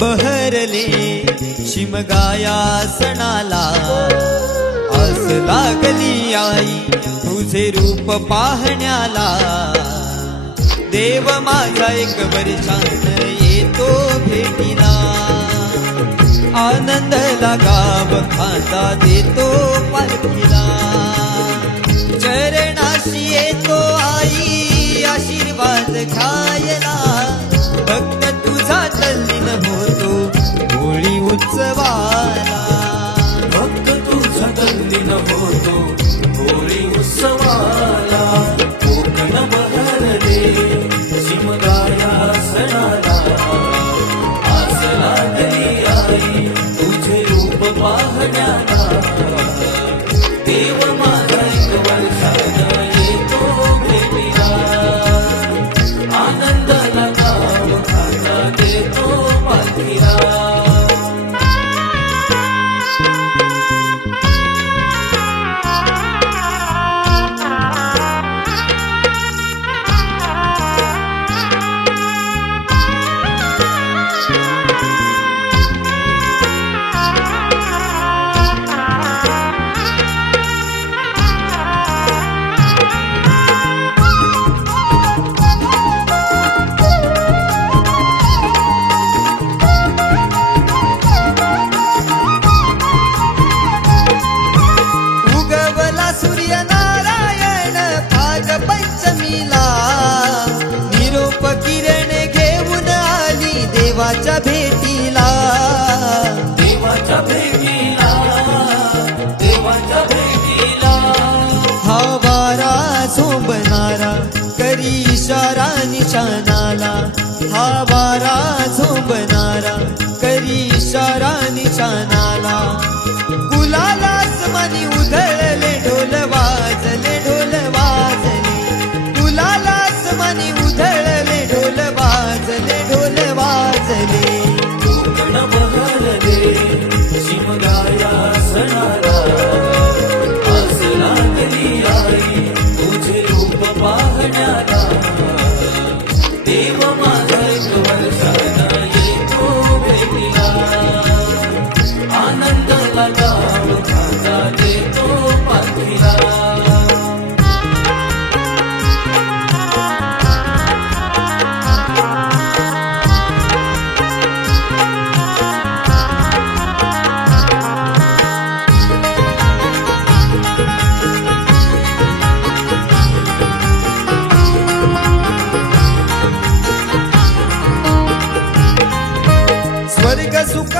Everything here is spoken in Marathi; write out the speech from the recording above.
बहरले शिमगाया सणाला आस लागली आई तुझे रूप पाहण्याला देव माझा एक वर्षान येतो भेटीला आनंद गाव खाता देतो पालखीला चरणाशी येतो आई आशीर्वाद घ्यायला भक्त तुझा तल्लीन होतो होळी उत्सवाला भक्त तुझा तल्लीन होतो होळी उत्सवाला कोकण बहरले शिमगाया सणाला आस लागली आई तुझे रूप पाहण्याला देव माझा एक वर्षान येतो भेटीला आनंदाला गाव खाता देतो पालखीला देवाच्या भेटीला देवाच्या भेटीला देवाच्या भेटीला हा वारा झोंबणारा करी इशारा निशाणाला हा वारा झोंबणारा करी इशारा निशाणाला गुलालास मनी उधळले ढोल वाजले गुलालास मनी उधळले ढोल वाजले कोकण बहरले शिमगाया सणाला आस लागली आई तुझे रूप पाहण्याला देव माझा एक वर्षान येतो भेटीला आनंदाला गाव खाता देतो पालखीला स्वर्ग सुख